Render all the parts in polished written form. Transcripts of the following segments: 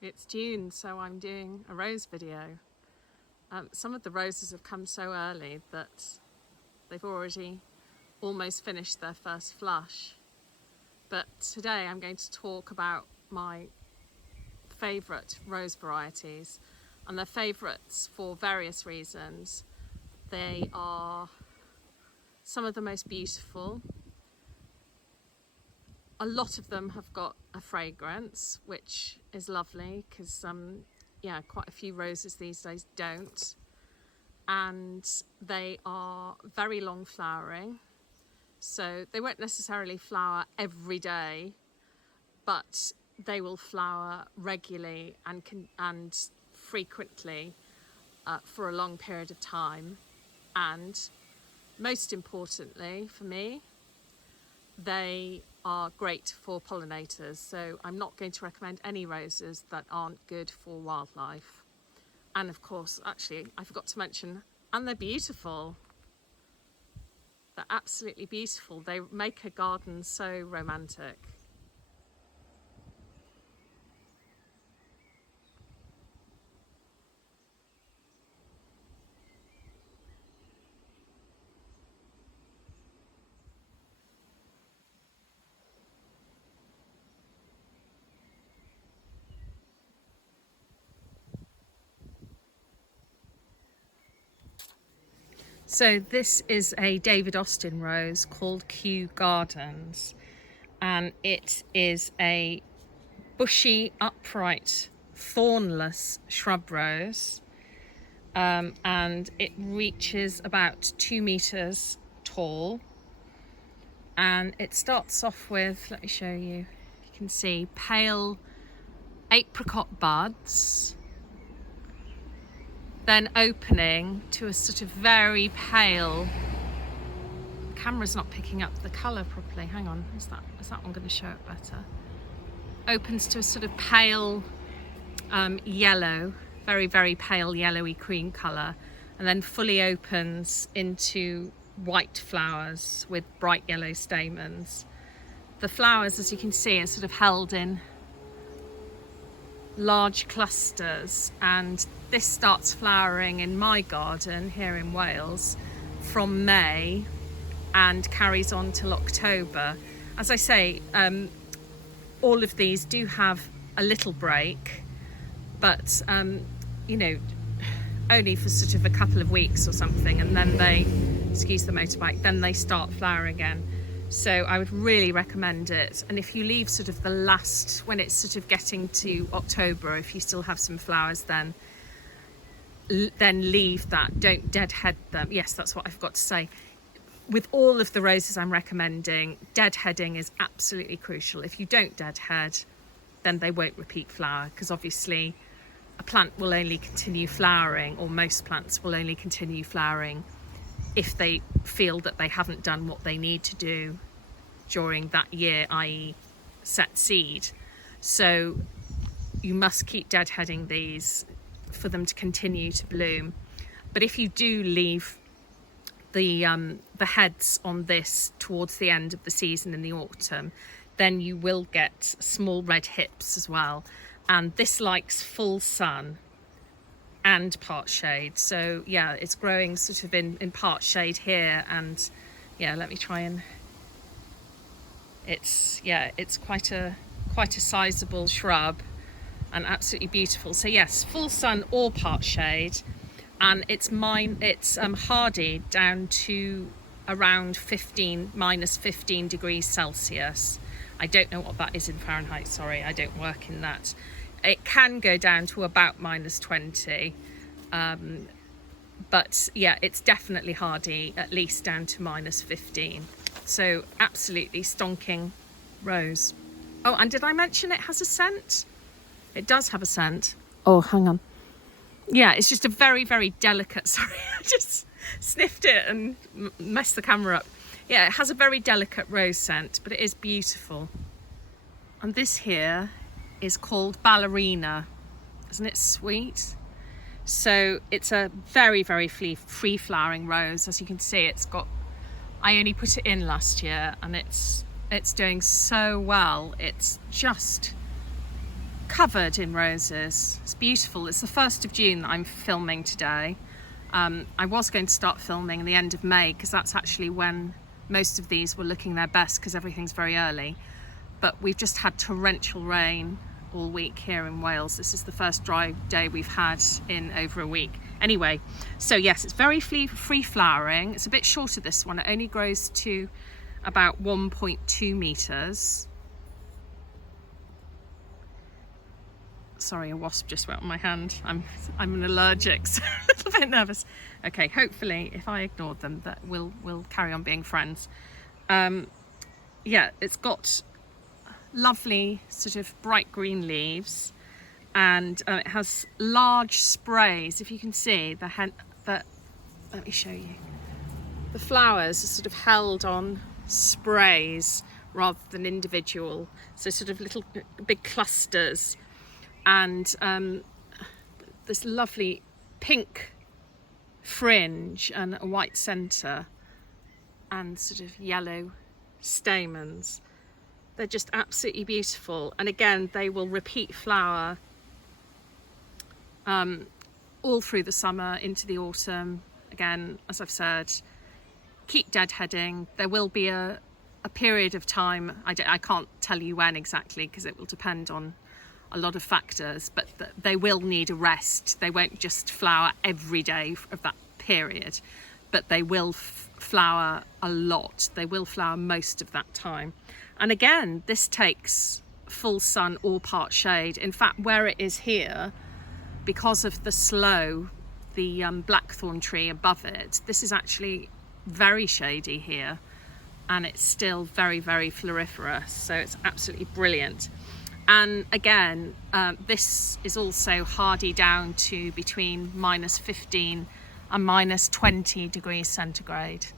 It's June, so I'm doing a rose video. Some of the roses have come so early that they've already almost finished their first flush. But today I'm going to talk about my favourite rose varieties, and they're favourites for various reasons. They are some of the most beautiful. A lot of them have got a fragrance, which is lovely because quite a few roses these days don't. And they are very long flowering, so they won't necessarily flower every day, but they will flower regularly and frequently for a long period of time. And most importantly for me, they are great for pollinators, so I'm not going to recommend any roses that aren't good for wildlife. And of course, actually, I forgot to mention, and they're beautiful. They're absolutely beautiful. They make a garden so romantic. So this is a David Austin rose called Kew Gardens, and it is a bushy, upright, thornless shrub rose, and it reaches about 2 meters tall, and it starts off with, let me show you, you can see pale apricot buds, then opening to a sort of very pale, the camera's not picking up the colour properly, hang on, is that one going to show it better? Opens to a sort of pale yellow, very, very pale yellowy cream colour, and then fully opens into white flowers with bright yellow stamens. The flowers, as you can see, are sort of held in large clusters, and this starts flowering in my garden here in Wales from May and carries on till October. As I say, all of these do have a little break, but only for sort of a couple of weeks or something, and then they, excuse the motorbike, then they start flowering again. So I would really recommend it. And if you leave sort of the last, when it's sort of getting to October, if you still have some flowers, then leave that, don't deadhead them. Yes, that's what I forgot to say. With all of the roses I'm recommending, deadheading is absolutely crucial. If you don't deadhead, then they won't repeat flower, because obviously a plant will only continue flowering, or most plants will only continue flowering, if they feel that they haven't done what they need to do during that year, i.e. set seed. So you must keep deadheading these for them to continue to bloom. But if you do leave the heads on this towards the end of the season in the autumn, then you will get small red hips as well. And this likes full sun and part shade, so yeah, it's growing sort of in part shade here, and yeah, let me try and it's quite a sizable shrub and absolutely beautiful. So yes, full sun or part shade, and it's hardy down to around minus 15 degrees Celsius. I don't know what that is in Fahrenheit, sorry, I don't work in that. It can go down to about minus 20, but yeah, it's definitely hardy, at least down to minus 15. So absolutely stonking rose. Oh, and did I mention it has a scent? It does have a scent. Oh, hang on. Yeah, it's just a very, very delicate, sorry, I just sniffed it and messed the camera up. Yeah, it has a very delicate rose scent, but it is beautiful. And this here is called Ballerina. Isn't it sweet? So it's a very, very free flowering rose. As you can see, I only put it in last year, and it's doing so well. It's just covered in roses. It's beautiful. It's the 1st of June that I'm filming today. I was going to start filming the end of May because that's actually when most of these were looking their best because everything's very early. But we've just had torrential rain all week here in Wales. This is the first dry day we've had in over a week. Anyway, so yes, it's very free flowering. It's a bit shorter, this one. It only grows to about 1.2 meters. Sorry, a wasp just went on my hand. I'm an allergic, so a little bit nervous. Okay, hopefully if I ignored them, that we'll carry on being friends. Yeah, it's got lovely sort of bright green leaves, and it has large sprays. If you can see let me show you. The flowers are sort of held on sprays rather than individual, so sort of little big clusters. And this lovely pink fringe and a white centre and sort of yellow stamens. They're just absolutely beautiful. And again, they will repeat flower all through the summer into the autumn. Again, as I've said, keep deadheading. There will be a period of time, I can't tell you when exactly because it will depend on a lot of factors, but they will need a rest. They won't just flower every day of that period, but they will flower a lot. They will flower most of that time. And again, this takes full sun or part shade. In fact, where it is here, because of the sloe, the blackthorn tree above it, this is actually very shady here, and it's still very, very floriferous. So it's absolutely brilliant. And again, this is also hardy down to between -15 and -20 degrees centigrade.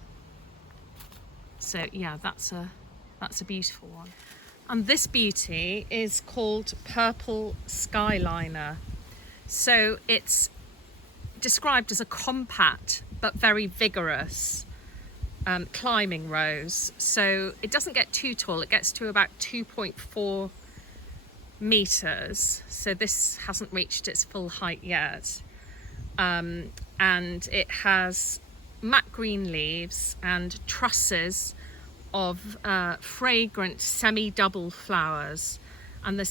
So yeah, that's a beautiful one. And this beauty is called Purple Skyliner. So it's described as a compact but very vigorous climbing rose. So it doesn't get too tall. It gets to about 2.4 meters, so this hasn't reached its full height yet, and it has matte green leaves and trusses of fragrant semi-double flowers, and they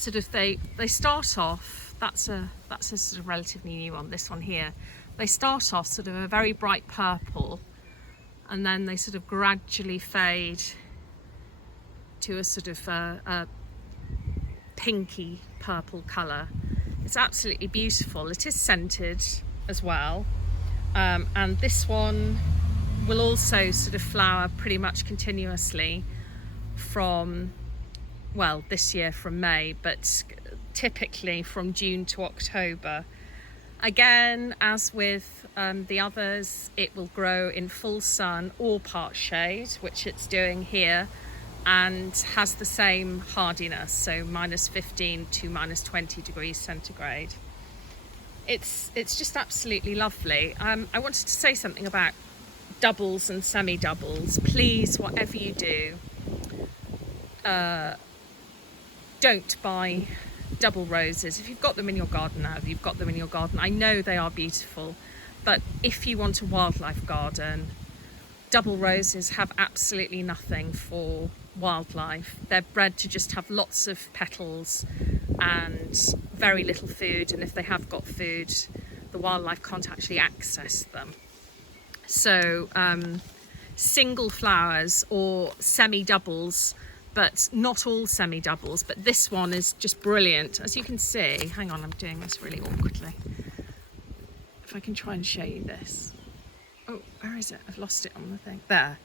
start off, that's a sort of relatively new one, this one here. They start off sort of a very bright purple, and then they sort of gradually fade to a sort of a pinky purple colour. It's absolutely beautiful. It is scented as well, and this one will also sort of flower pretty much continuously from, well, this year from May, but typically from June to October. Again, as with the others, it will grow in full sun or part shade, which it's doing here, and has the same hardiness, so -15 to -20 degrees centigrade. It's just absolutely lovely. I wanted to say something about doubles and semi-doubles. Please, whatever you do, don't buy double roses. If you've got them in your garden now, you've got them in your garden. I know they are beautiful, but if you want a wildlife garden, double roses have absolutely nothing for wildlife. They're bred to just have lots of petals and very little food, and if they have got food, the wildlife can't actually access them. So single flowers or semi-doubles, but not all semi-doubles, but this one is just brilliant. As you can see, hang on, I'm doing this really awkwardly. If I can try and show you this. Oh, where is it? I've lost it on the thing. There.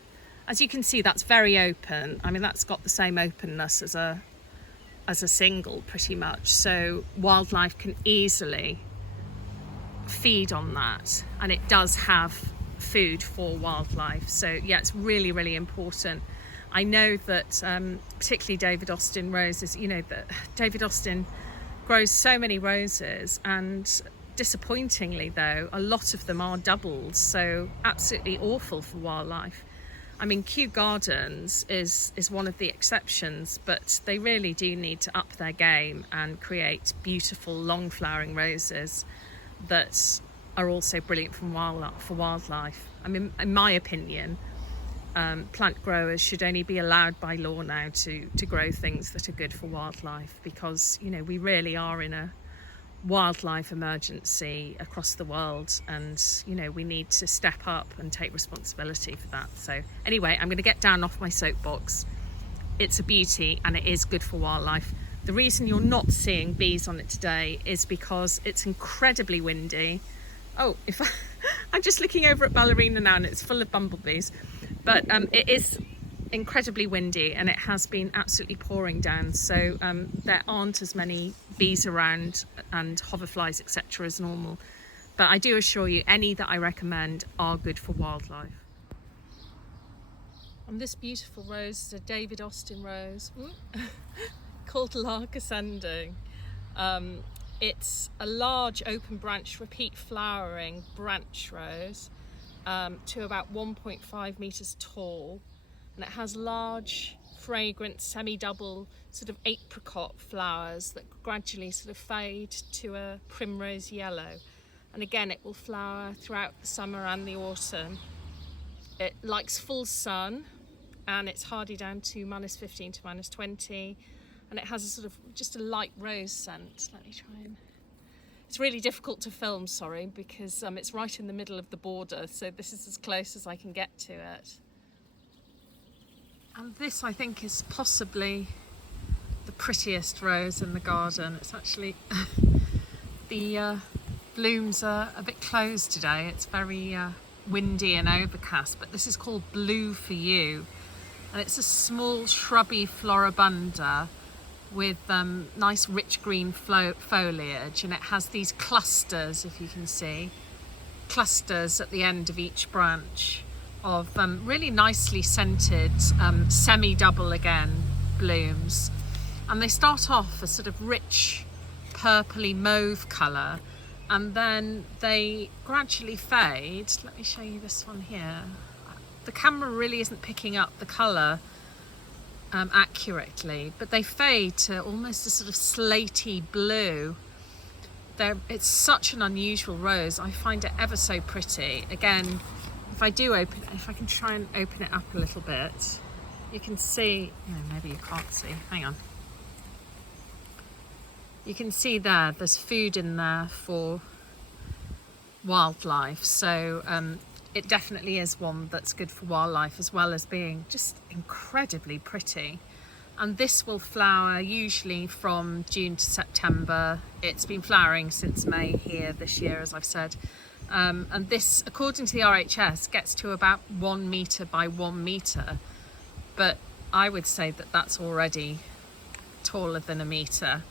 As you can see, that's very open. I mean, that's got the same openness as a single pretty much. So wildlife can easily feed on that, and it does have food for wildlife. So yeah, it's really, really important. I know that particularly David Austin roses, you know, that David Austin grows so many roses, and disappointingly though, a lot of them are doubles, so absolutely awful for wildlife. I mean, Kew Gardens is one of the exceptions, but they really do need to up their game and create beautiful long flowering roses that are also brilliant for wildlife. I mean, in my opinion, plant growers should only be allowed by law now to grow things that are good for wildlife, because, you know, we really are in a wildlife emergency across the world, and, you know, we need to step up and take responsibility for that. So anyway, I'm going to get down off my soapbox. It's a beauty and it is good for wildlife. The reason you're not seeing bees on it today is because it's incredibly windy. Oh, I'm just looking over at Ballerina now and it's full of bumblebees, but it is incredibly windy and it has been absolutely pouring down, so there aren't as many bees around and hoverflies, etc., as normal. But I do assure you, any that I recommend are good for wildlife. And this beautiful rose is a David Austin rose called Lark Ascending. It's a large open branch repeat flowering branch rose to about 1.5 meters tall, and it has large fragrant semi-double sort of apricot flowers that gradually sort of fade to a primrose yellow, and again it will flower throughout the summer and the autumn. It likes full sun and it's hardy down to -15 to -20, and it has a sort of just a light rose scent. Let me try and... It's really difficult to film, sorry, because it's right in the middle of the border, so this is as close as I can get to it. And this, I think, is possibly the prettiest rose in the garden. It's actually the blooms are a bit closed today. It's very windy and overcast, but this is called Blue for You, and it's a small shrubby floribunda with nice rich green foliage, and it has these clusters, if you can see, clusters at the end of each branch of really nicely scented semi-double again blooms, and they start off a sort of rich purpley mauve colour, and then they gradually fade. Let me show you this one here. The camera really isn't picking up the colour accurately, but they fade to almost a sort of slaty blue. It's such an unusual rose. I find it ever so pretty. Again, if I can try and open it up a little bit, you can see, maybe you can't see, hang on. You can see there's food in there for wildlife. So it definitely is one that's good for wildlife, as well as being just incredibly pretty. And this will flower usually from June to September. It's been flowering since May here this year, as I've said. And this, according to the RHS, gets to about 1 metre by 1 metre. But I would say that that's already taller than a metre.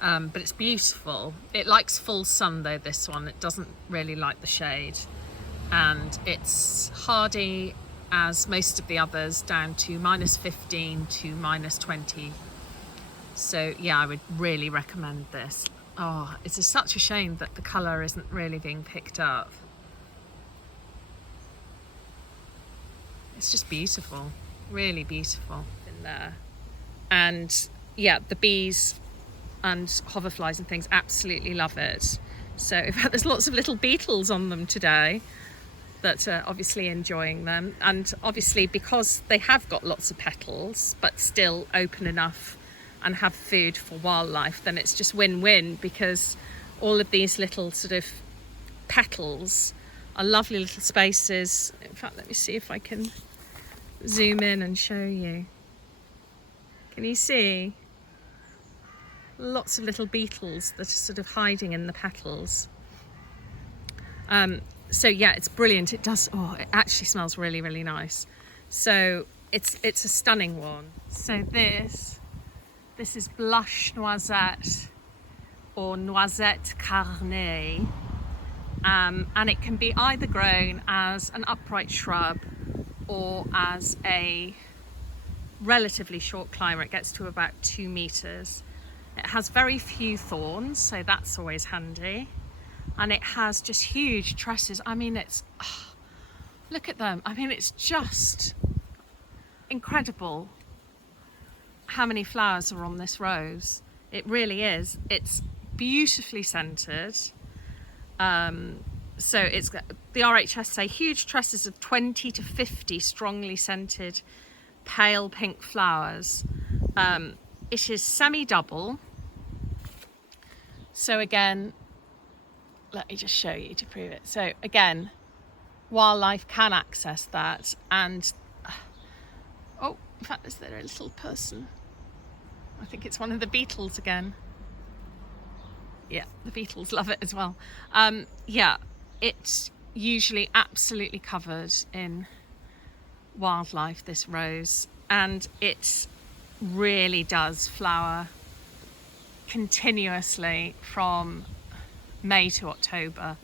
But it's beautiful. It likes full sun though, this one. It doesn't really like the shade. And it's hardy as most of the others, down to -15 to -20. So yeah, I would really recommend this. Oh, it's such a shame that the colour isn't really being picked up. It's just beautiful, really beautiful in there. And yeah, the bees and hoverflies and things absolutely love it. So in fact, there's lots of little beetles on them today that are obviously enjoying them. And obviously, because they have got lots of petals but still open enough and have food for wildlife, then it's just win-win, because all of these little sort of petals are lovely little spaces. In fact, let me see if I can zoom in and show you. Can you see? Lots of little beetles that are sort of hiding in the petals. So yeah, it's brilliant. It actually smells really, really nice. So it's a stunning one. So this is blush noisette or noisette carnée, and it can be either grown as an upright shrub or as a relatively short climber. It gets to about 2 meters. It has very few thorns, so that's always handy. And it has just huge tresses. I mean, look at them. I mean, it's just incredible how many flowers are on this rose. It really is. It's beautifully scented. So it's got, the RHS say, huge trusses of 20 to 50 strongly scented pale pink flowers. It is semi-double. So again, let me just show you to prove it. So again, wildlife can access that. And oh, in fact, is there a little person? I think it's one of the beetles again. Yeah, the beetles love it as well. Yeah, it's usually absolutely covered in wildlife, this rose, and it really does flower continuously from May to October,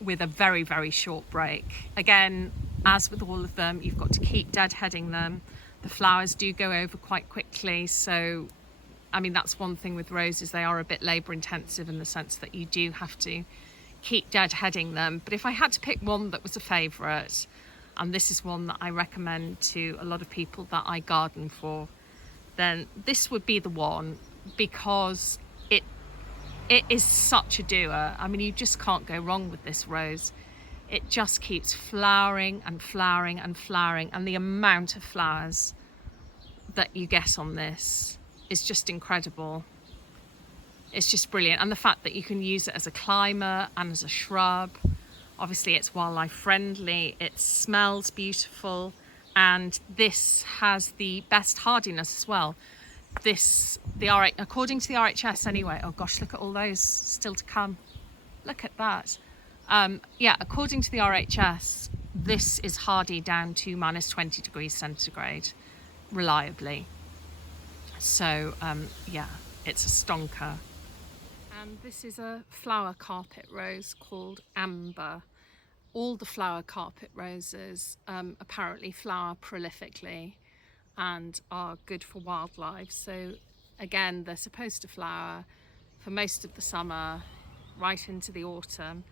with a very, very short break. Again, as with all of them, you've got to keep deadheading them. The flowers do go over quite quickly, so I mean, that's one thing with roses, they are a bit labour intensive in the sense that you do have to keep deadheading them. But if I had to pick one that was a favourite, and this is one that I recommend to a lot of people that I garden for, then this would be the one, because it is such a doer. I mean, you just can't go wrong with this rose. It just keeps flowering and flowering and flowering, and the amount of flowers that you get on this is just incredible. It's just brilliant. And the fact that you can use it as a climber and as a shrub. Obviously it's wildlife friendly, it smells beautiful, and this has the best hardiness as well. According to the RHS anyway, oh gosh, look at all those still to come. Look at that. Yeah, according to the RHS, this is hardy down to -20 degrees centigrade, reliably. So yeah, it's a stonker. And this is a flower carpet rose called Amber. All the flower carpet roses apparently flower prolifically and are good for wildlife. So again, they're supposed to flower for most of the summer, right into the autumn.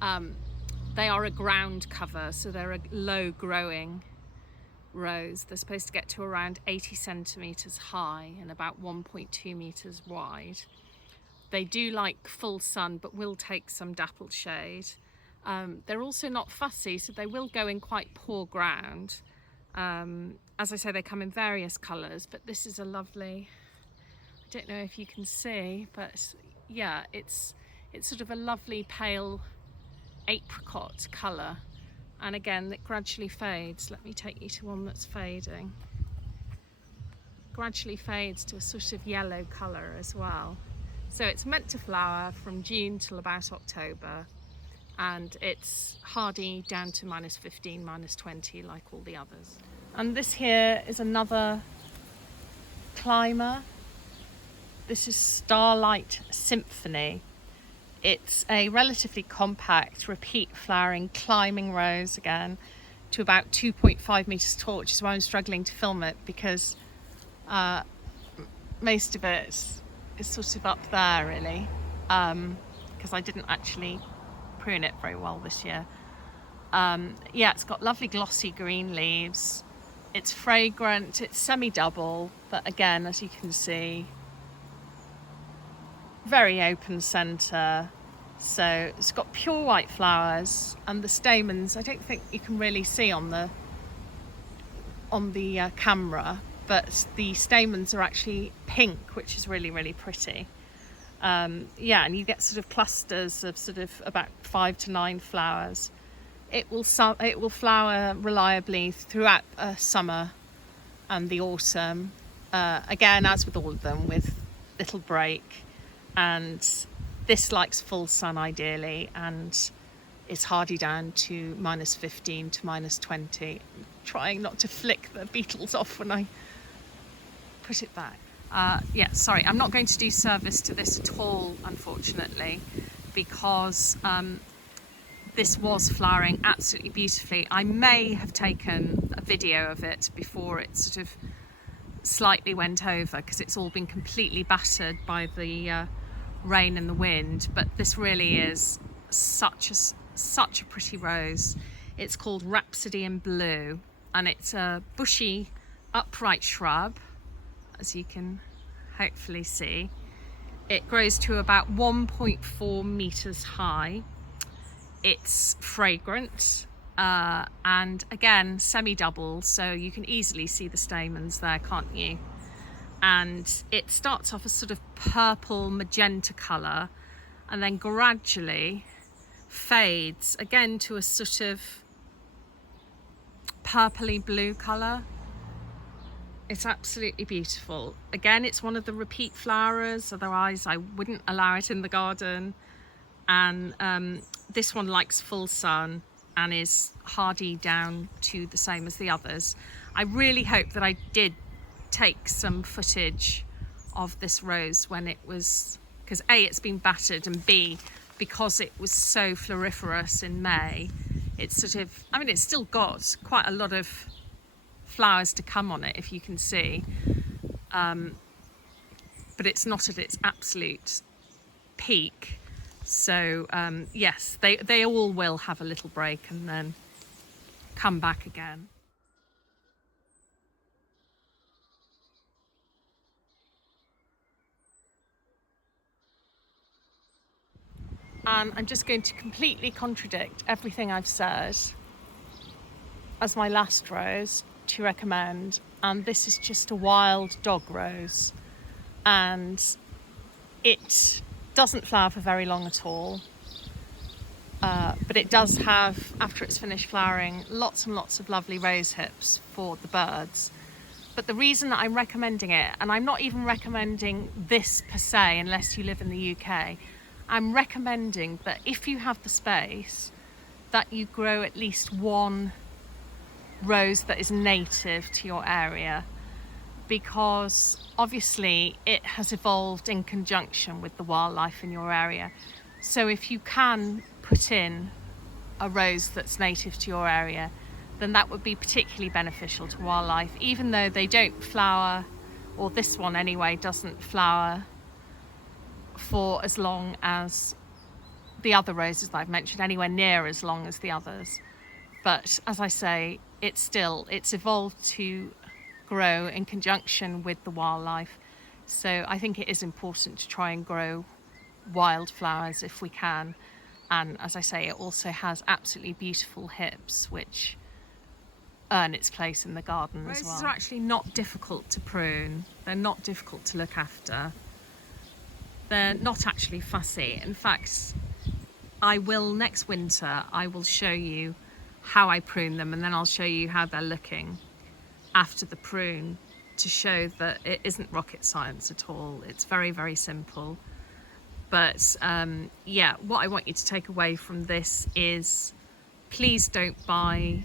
They are a ground cover, so they're a low growing rose. They're supposed to get to around 80 centimetres high and about 1.2 metres wide. They do like full sun, but will take some dappled shade. They're also not fussy, so they will go in quite poor ground. As I say, they come in various colours, but this is a lovely, I don't know if you can see, but yeah, it's sort of a lovely pale apricot colour. And again, it gradually fades. Let me take you to one that's fading. Gradually fades to a sort of yellow colour as well. So it's meant to flower from June till about October, and it's hardy down to -15, -20 like all the others. And this here is another climber. This is Starlight Symphony. It's a relatively compact, repeat flowering climbing rose, again, to about 2.5 metres tall, which is why I'm struggling to film it, because most of it is sort of up there, really, because I didn't actually prune it very well this year. Yeah, it's got lovely glossy green leaves. It's fragrant, it's semi-double, but again, as you can see, very open centre. So it's got pure white flowers, and the stamens, I don't think you can really see on the camera, but the stamens are actually pink, which is really, really pretty. Yeah, and you get sort of clusters of sort of about 5 to 9 flowers. It will flower reliably throughout summer and the autumn. Again, as with all of them, with little break. And this likes full sun ideally, and it's hardy down to -15 to -20. I'm trying not to flick the beetles off when I put it back. Yeah, sorry, I'm not going to do service to this at all, unfortunately, because this was flowering absolutely beautifully. I may have taken a video of it before it sort of slightly went over, because it's all been completely battered by the rain and the wind, but this really is such a pretty rose. It's called Rhapsody in Blue. and it's a bushy upright shrub, as you can hopefully see. It grows to about 1.4 meters high. It's fragrant, and again semi-double, so you can easily see the stamens there, can't you? And it starts off a sort of purple magenta colour and then gradually fades again to a sort of purpley blue colour. It's absolutely beautiful. Again, it's one of the repeat flowers, otherwise I wouldn't allow it in the garden. And this one likes full sun and is hardy down to the same as the others. I really hope that I did take some footage of this rose when it was, because A, it's been battered, and B, because it was so floriferous in May, it's sort of, I mean, it's still got quite a lot of flowers to come on it, if you can see, but it's not at its absolute peak. So yes, they all will have a little break and then come back again. I'm just going to completely contradict everything I've said as my last rose to recommend, and this is just a wild dog rose, and it doesn't flower for very long at all, but it does have, after it's finished flowering, lots and lots of lovely rose hips for the birds. But the reason that I'm recommending it, and I'm not even recommending this per se unless you live in the UK, I'm recommending that if you have the space, that you grow at least one rose that is native to your area, because obviously it has evolved in conjunction with the wildlife in your area. So if you can put in a rose that's native to your area, then that would be particularly beneficial to wildlife, even though they don't flower, or this one anyway doesn't flower for as long as the other roses that I've mentioned, anywhere near as long as the others. But as I say, it's evolved to grow in conjunction with the wildlife. So I think it is important to try and grow wildflowers if we can. And as I say, it also has absolutely beautiful hips, which earn its place in the garden as well. Roses are actually not difficult to prune. They're not difficult to look after. They're not actually fussy. In fact, next winter, I will show you how I prune them, and then I'll show you how they're looking after the prune, to show that it isn't rocket science at all. It's very, very simple. But yeah, what I want you to take away from this is, please don't buy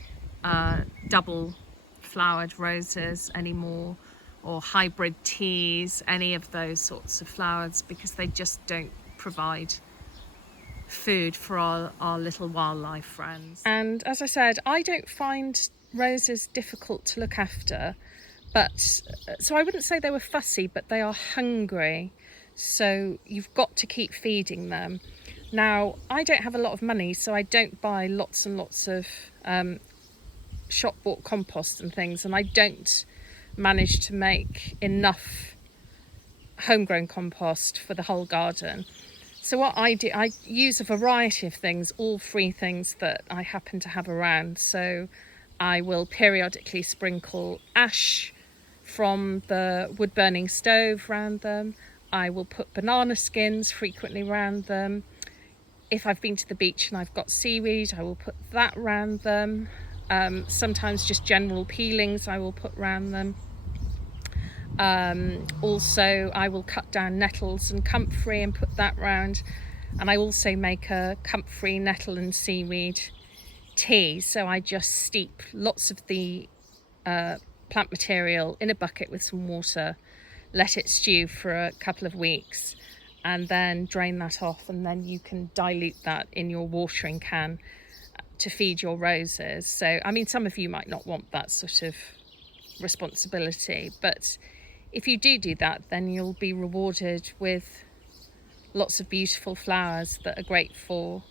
double flowered roses anymore, or hybrid teas, any of those sorts of flowers, because they just don't provide food for our little wildlife friends. And as I said, I don't find roses difficult to look after, but so I wouldn't say they were fussy, but they are hungry, so you've got to keep feeding them. Now, I don't have a lot of money, so I don't buy lots and lots of shop bought compost and things, and I don't manage to make enough homegrown compost for the whole garden. So what I do, I use a variety of things, all free things that I happen to have around. So I will periodically sprinkle ash from the wood burning stove around them. I will put banana skins frequently around them. If I've been to the beach and I've got seaweed, I will put that around them. Sometimes just general peelings I will put around them. Also, I will cut down nettles and comfrey and put that round. And I also make a comfrey, nettle and seaweed tea. So I just steep lots of the plant material in a bucket with some water, let it stew for a couple of weeks, and then drain that off, and then you can dilute that in your watering can to feed your roses. So, I mean, some of you might not want that sort of responsibility, but if you do that, then you'll be rewarded with lots of beautiful flowers that are great for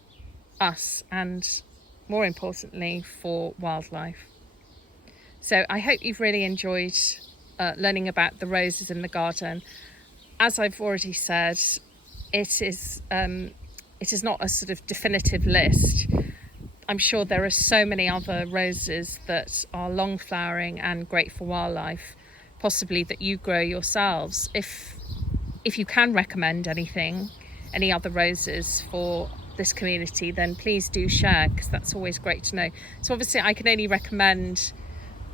us and, more importantly, for wildlife. So I hope you've really enjoyed learning about the roses in the garden. As I've already said, it is not a sort of definitive list. I'm sure there are so many other roses that are long flowering and great for wildlife, possibly that you grow yourselves. If you can recommend any other roses for this community, then please do share, because that's always great to know. So obviously I can only recommend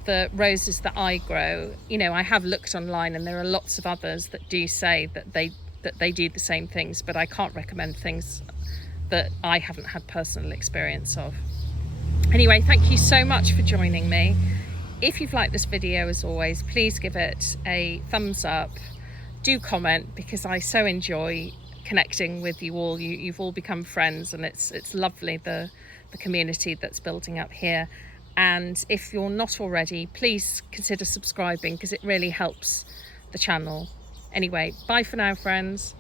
the roses that I grow. You know, I have looked online and there are lots of others that do say that they do the same things, but I can't recommend things that I haven't had personal experience of. Anyway, thank you so much for joining me. If you've liked this video, as always, please give it a thumbs up. Do comment, because I so enjoy connecting with you all. You've all become friends, and it's lovely, the community that's building up here. And if you're not already, please consider subscribing, because it really helps the channel. Anyway, bye for now, friends.